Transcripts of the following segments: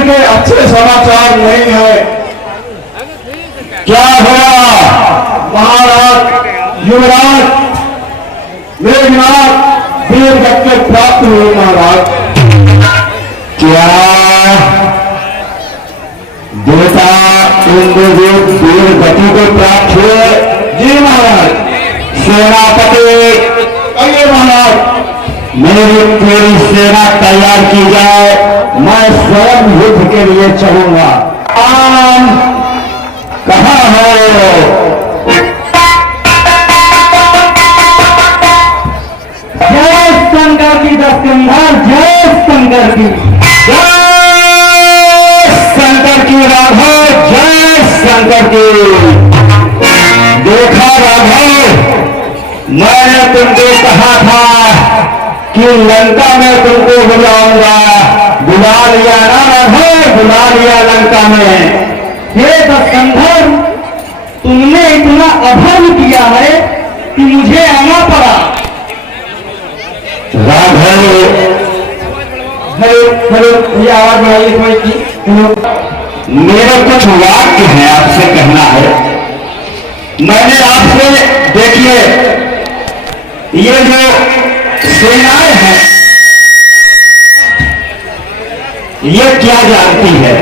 किसी के अच्छे समाचार नहीं है। क्या हुआ महाराज युवराज मेघनाथ वीर गति प्राप्त हुए महाराज? क्या देवता इंद्रजीत वीर गति को प्राप्त हुए? जी महाराज। सेनापति कहिए महाराज। मेरी पूरी सेना तैयार की जाए, मैं स्वयं युद्ध के लिए चलूंगा। आम कहाँ हो? जय शंकर की दस्कंधर, जय शंकर की, जय शंकर की राघव, जय शंकर की। देखा राघव, मैंने तुमको कहा था कि लंका में तुमको बुलाऊंगा, बुला लिया ना राघव, बुला लिया लंका में। हे दस्कंधर, तुमने इतना अधर्म किया है कि मुझे आना पड़ा। राघव हेलो हेलो, ये आवाज बढ़ाइए कोई की। हेलो, मेरे कुछ वाक्य है आपसे कहना है। मैंने आपसे देखिए ये जो सेनाएं हैं ये क्या जानती है?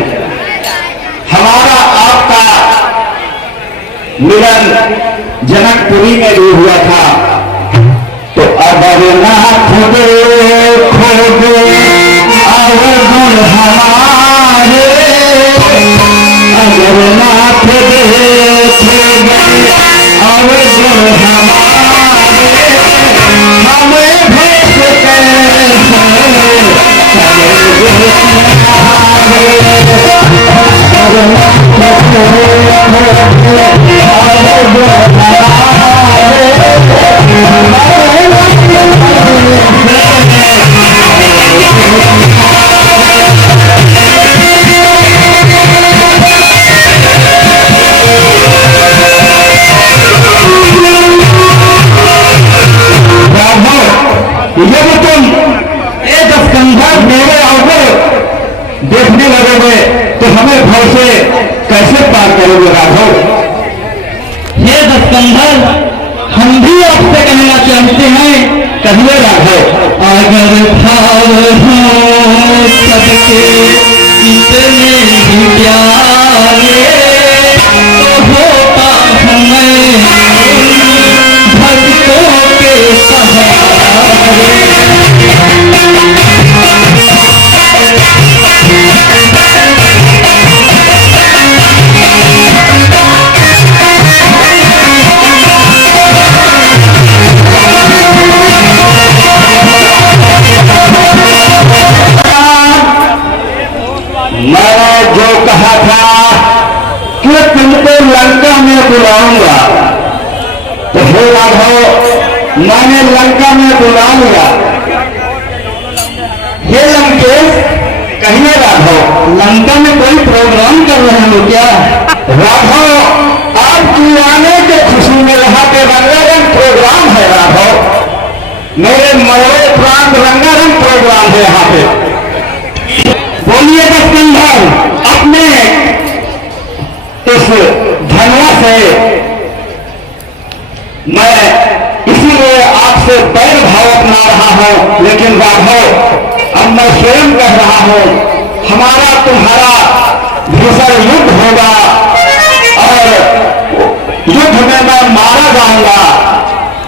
हमारा आपका मिलन जनकपुरी में भी हुआ था, तो अब नाथ देखोगे अवगुण हमारे, अगर नाथ देखोगे अवगुण हमारे, हमें भेष जब तुम एक स्कंधर मेरे अवसर देखने लगोगे तो हमें भव से कैसे पार करोगे राघव? हे दस्कंधर, हम भी आपसे कहना चाहते हैं, कहिए राघव। अगर भाव हो सबके इतने ही प्यारे, तो होता हमें भक्तों के सहारे। मैंने जो कहा था कि तुमको लंका में बुलाऊंगा, तो हे राघव मैंने लंका में बुला लिया। हे लंकेश, कहिए राघव, लंका में कोई प्रोग्राम कर रहे हो क्या? राघव आपकी आने के खुशी में यहाँ पे रंगारंग प्रोग्राम है राघव, मेरे मरे प्रांत रंगारंग प्रोग्राम है यहाँ पे। बोलिए दस्कंधर, अपने इस धनवा से मैं इसीलिए आपसे बैर भाव अपना रहा हूं, लेकिन राघव अब मैं स्वयं कह रहा हूं, हमारा तुम्हारा भीषण युद्ध होगा और युद्ध में मैं मारा जाऊंगा।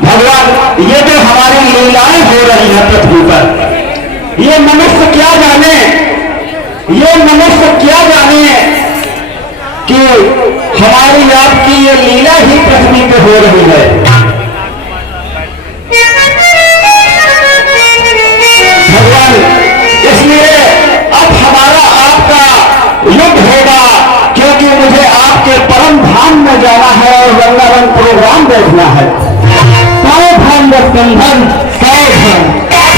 भगवान, ये जो हमारी लीलाएं हो रही है पृथ्वी पर, ये मनुष्य क्या जाने, ये मनुष्य क्या जाने कि हमारी आपकी ये लीला ही पृथ्वी पे हो रही है। भगवान, इसलिए अब हमारा आपका युद्ध होगा, क्योंकि मुझे आपके परम धाम में जाना है और रंगारंग प्रोग्राम देखना है। सावधान दस्कंधर, सावधान।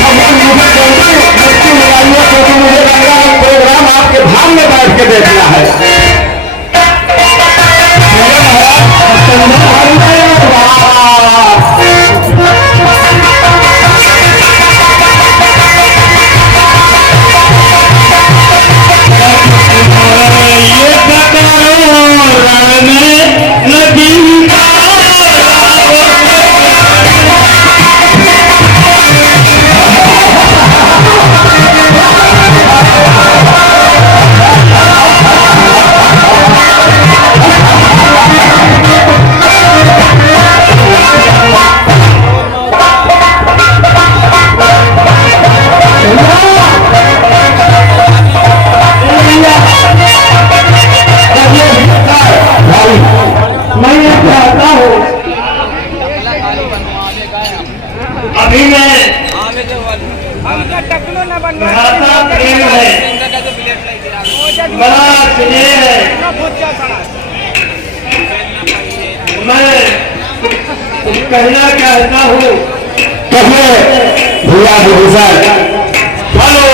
भगवान मुझे जल्दी मुक्ति मिलाइए, क्योंकि मुझे रंगारंग प्रोग्राम आपके धाम में बैठ के देखना है। बड़ा स्नेह है। मैं कहना चाहता हूँ, कहिए भैया विभूषण। हेलो,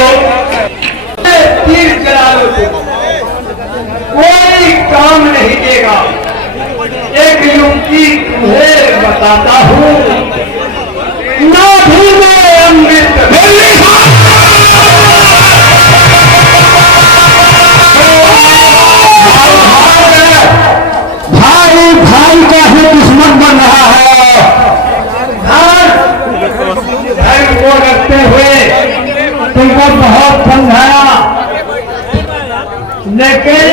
तीर चला लो तुम, कोई काम नहीं देगा। एक युक्ति तुम्हें बताता हूँ, नाभि में अमृत भाई भाई का ही दुश्मन बन रहा है। धर्म को रखते हुए तुमको बहुत समझाया, लेकिन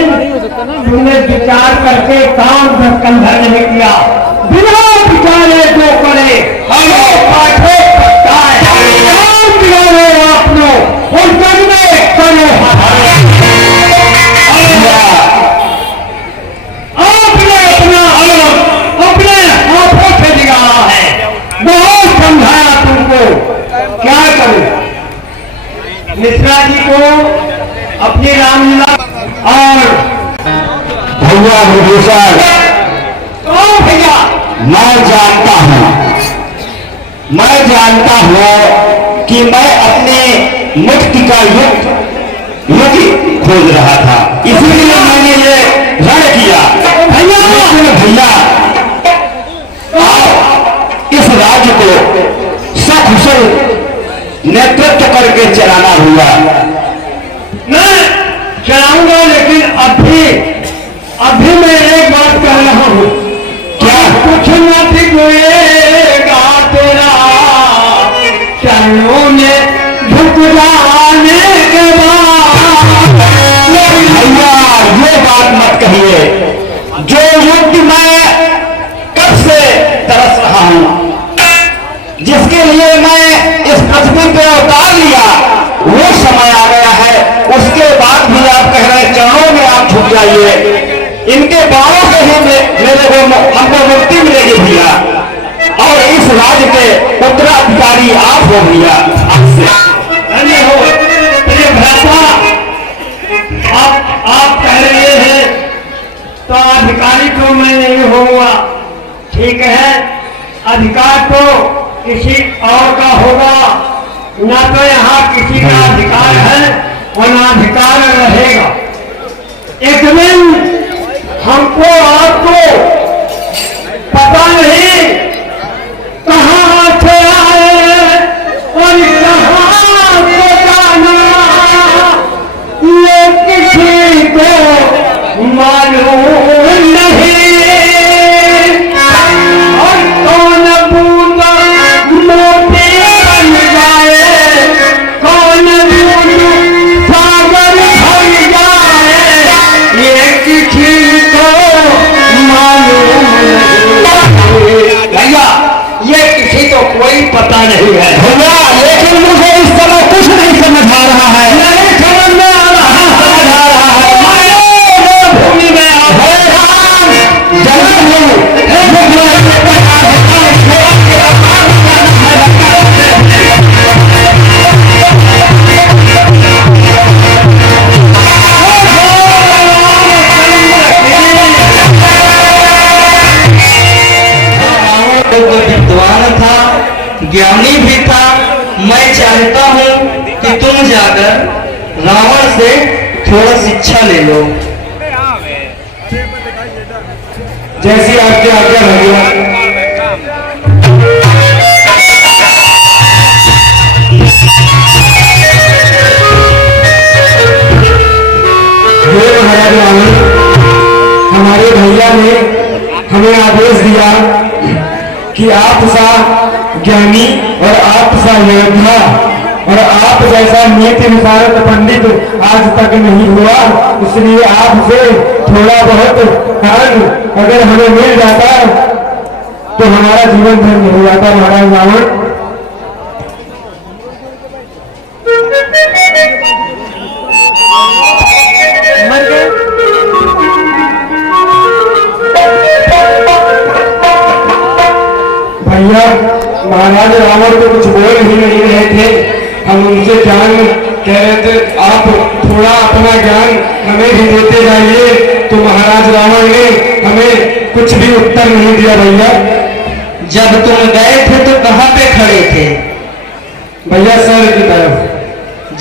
तुमने विचार करके काम कंधा नहीं किया। बिना विचारे जो करे हमें पाठे पछताए। काम दिलाओ आप लोग और करने करो। आपने अपने हाथों से दिखाया है, बहुत समझाया तुमको, क्या करूं। मिश्रा जी को अपनी रामलीला और भैया विभूषण, भैया मैं जानता हूँ कि मैं अपने मुक्ति का युग खोज रहा था, इसीलिए मैंने ये रण किया। लेकिन भैया आप इस राज्य को सकुशल नेतृत्व करके चलाना हुआ। मैं चलाऊंगा, लेकिन अभी मैं एक बात कह रहा हूँ, क्या? कुछ न बिगड़ेगा तेरा चरणों में झुक जाने के बाद। भैया ये बात मत कहिए। जो युद्ध मैं कब से तरस रहा हूं, जिसके लिए मैं इस पृथ्वी पे अवतार लिया, वो समय आ गया है। उसके बाद भी आप कह रहे हैं चरणों में आप झुक जाइए। इनके बाणों से ही मेरे को हमको मुक्ति मिलेगी भैया, और इस राज्य के उत्तराधिकारी आप हो भैया। आपसे धन्य हो प्रिय भ्राता, आप कह रहे हैं तो अधिकारी तो मैं नहीं होऊंगा, ठीक है। अधिकार तो किसी और का होगा, ना तो यहाँ किसी का अधिकार है और ना अधिकार रहेगा। एक दिन हमको आपको पता नहीं कहाँ से आए और कहाँ से जाना, ये किसी को मालूम नहीं। और कौन बूंद मोती बन जाए, कौन बूंद सागर भर जाए, ये किसी को मालूम नहीं। भैया ये किसी को कोई पता नहीं है भैया, लेकिन मुझे इस समय कुछ नहीं समझ आ रहा है। नहीं समझ में आ रहा है। भूमि में विद्वान था, ज्ञानी भी था। मैं चाहता हूँ कि तुम जाकर रावण से थोड़ा शिक्षा ले लो। जैसी आपकी आज्ञा भैया। हे महाराज रावण, हमारे भैया ने हमें आदेश दिया कि आप सा ज्ञानी और आप सा योद्धा और आप जैसा नीति विशारद पंडित आज तक नहीं हुआ, इसलिए आपसे थोड़ा बहुत ज्ञान अगर हमें मिल जाता तो हमारा जीवन धन्य हो जाता। महाराज रावण, भैया महाराज रावण तो कुछ बोल ही नहीं रहे थे, हम उनसे ज्ञान कह रहे थे। आप थोड़ा अपना ज्ञान हमें भी देते जाइए। तो महाराज रावण ने हमें कुछ भी उत्तर नहीं दिया भैया। जब तुम गए थे तो कहाँ पे खड़े थे? भैया सर की तरफ।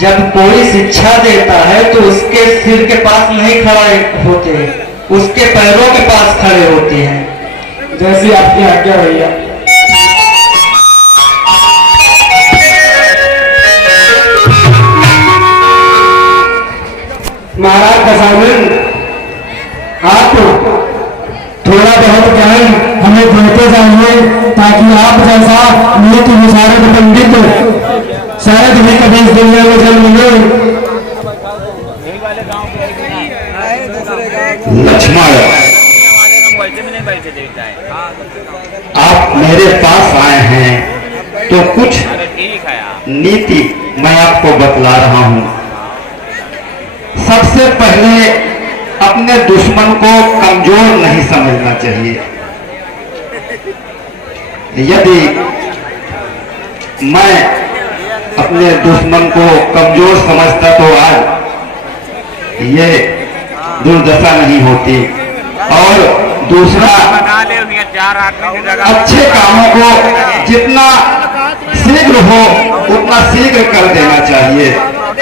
जब कोई शिक्षा देता है तो उसके सिर के पास नहीं खड़े होते, उसके पैरों के पास खड़े होते हैं। जैसी आपकी आज्ञा भैया। महाराज दशानन, आप थोड़ा बहुत ज्ञान हमें देते जाइए ताकि आप जैसा नीति विशारद पंडित शायद भी कभी इस दुनिया में जन्म ले। लक्ष्मण, आप मेरे पास आए हैं तो कुछ नीति मैं आपको बतला रहा हूं। सबसे पहले अपने दुश्मन को कमजोर नहीं समझना चाहिए। यदि मैं अपने दुश्मन को कमजोर समझता तो आज ये दुर्दशा नहीं होती। और दूसरा, अच्छे कामों को जितना शीघ्र हो उतना शीघ्र कर देना चाहिए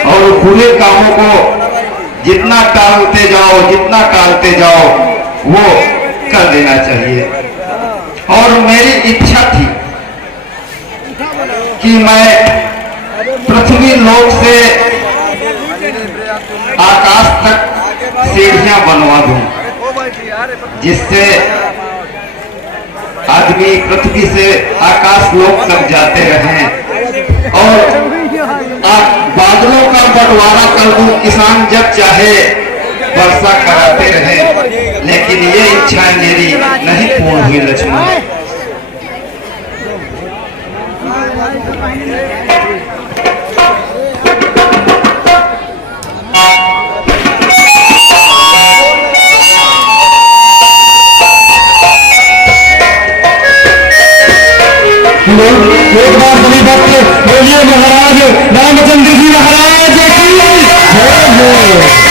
और बुरे कामों को जितना टालते जाओ वो कर देना चाहिए। और मेरी इच्छा थी कि मैं पृथ्वी लोक से आकाश तक सीढ़ियां बनवा दूं, जिससे आदमी पृथ्वी से आकाश लोक तक जाते रहें और बादलों का बंटवारा कर दूं, किसान जब चाहे वर्षा कराते रहे। लेकिन ये इच्छाएं मेरी नहीं पूर्ण हुई लक्ष्मण। एक बार सभी भक्त बोलिए महाराज रामचंद्र जी महाराज की जय हो।